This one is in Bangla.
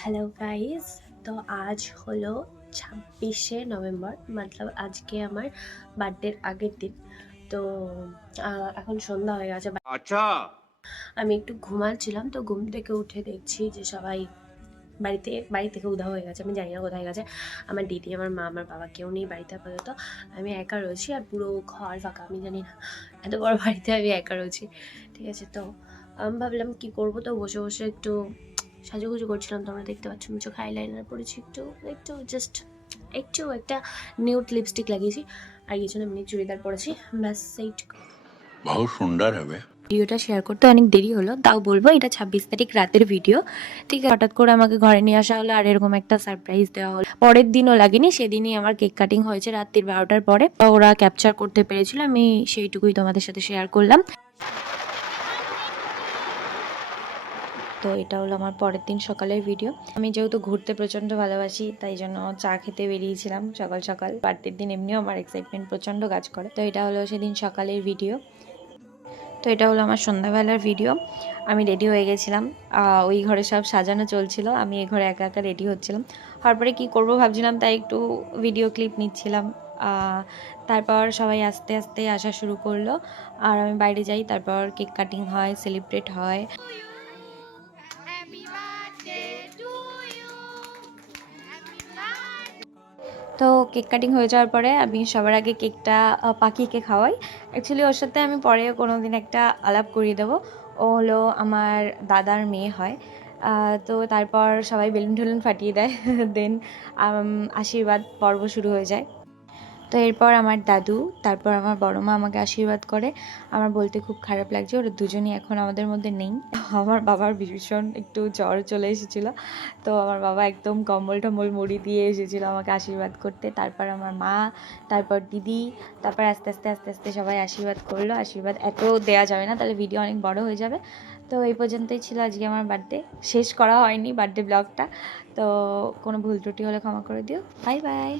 Hello guys. তো আজ হলো 26শে নভেম্বর, মতলব আজকে আমার বার্থডের আগের দিন। তো এখন সন্ধ্যা হয়ে গেছে। আচ্ছা। আমি একটু ঘুমাচ্ছিলাম, তো ঘুম থেকে উঠে দেখছি যে সবাই বাড়ি থেকে উধাও হয়ে গেছে। আমি জানি না কোথায় গেছে। আমার দিদি, আমার মা, আমার বাবা কেউ নেই বাড়িতে আপাতত। আমি একা রয়েছি আর পুরো ঘর ফাঁকা। আমি জানি না এত বড় বাড়িতে আমি একা রয়েছি। ঠিক আছে, তো আমি ভাবলাম কি করব, তো বসে বসে একটু সাজুগুজু করছিলাম। তোমরা দেখতে পাচ্ছ আমি চোখে আইলাইনার পরেছি, একটু একটু জাস্ট একটু একটা নিউড লিপস্টিক লাগিয়েছি আর কিছু না, এমনি চুড়িদার পরেছি, ব্যাস সেইটুকু। बहुत सुंदर है वे। ভিডিওটা শেয়ার করতে অনেক দেরি হলো, তাও বলবো এটা 26 তারিখ রাতের ভিডিও। ঠিক আছে, হঠাৎ করে আমাকে ঘরে নিয়ে আসা হলো আর এরকম একটা সারপ্রাইজ দেওয়া হলো। পরের দিনও লাগেনি, সেদিনই আমার কেক কাটিং হয়েছে রাত্রির 12টার পরে। ওরা ক্যাপচার করতে পেরেছিল, আমি সেইটুকুই তোমাদের সাথে শেয়ার করলাম। তো এটা হলো আমার পরের দিন সকালের ভিডিও। আমি যেহেতু ঘুরতে প্রচণ্ড ভালোবাসি, তাই জন্য চা খেতে বেরিয়েছিলাম সকাল সকাল। বার্থডের দিন এমনিও আমার এক্সাইটমেন্ট প্রচণ্ড কাজ করে। তো এটা হলো সেদিন সকালের ভিডিও। তো এটা হলো আমার সন্ধ্যাবেলার ভিডিও। আমি রেডি হয়ে গেছিলাম, ওই ঘরে সব সাজানো চলছিল, আমি এই ঘরে একা একা রেডি হচ্ছিলাম। তারপরে কি করব ভাবছিলাম, তাই একটু ভিডিও ক্লিপ নিচ্ছিলাম। তারপর সবাই আস্তে আস্তে আসা শুরু করলো আর আমি বাইরে যাই। তারপর কেক কাটিং হয়, সেলিব্রেট হয়। তো কেক কাটিং হয়ে যাওয়ার পরে আমি সবার আগে কেকটা পাখিকে খাওয়াই। অ্যাকচুয়ালি ওর সাথে আমি পরে কোনো দিন একটা আলাপ করিয়ে দেবো। ও হলো আমার দাদার মেয়ে হয়। তো তারপর সবাই বেলুন টেলুন ফাটিয়ে দেয় দেন আশীর্বাদ পর্ব শুরু হয়ে যায়। তো এরপর আমার দাদু, তারপর আমার বড় মা আমাকে আশীর্বাদ করে। আমার বলতে খুব খারাপ লাগছে, ওরা দুজনই এখন আমাদের মধ্যে নেই। আমার বাবার ভীষণ একটু জ্বর চলে এসেছিলো, তো আমার বাবা একদম কম্বল টম্বল মুড়ি দিয়ে এসেছিলো আমাকে আশীর্বাদ করতে। তারপর আমার মা, তারপর দিদি, তারপর আস্তে আস্তে আস্তে আস্তে সবাই আশীর্বাদ করলো। আশীর্বাদ এত দেওয়া যাবে না, তাহলে ভিডিও অনেক বড় হয়ে যাবে। তো এই পর্যন্তই ছিল আজকে আমার বার্থডে। শেষ করা হয়নি বার্থডে ব্লগটা, তো কোনো ভুল ত্রুটি হলে ক্ষমা করে দিও। Bye bye.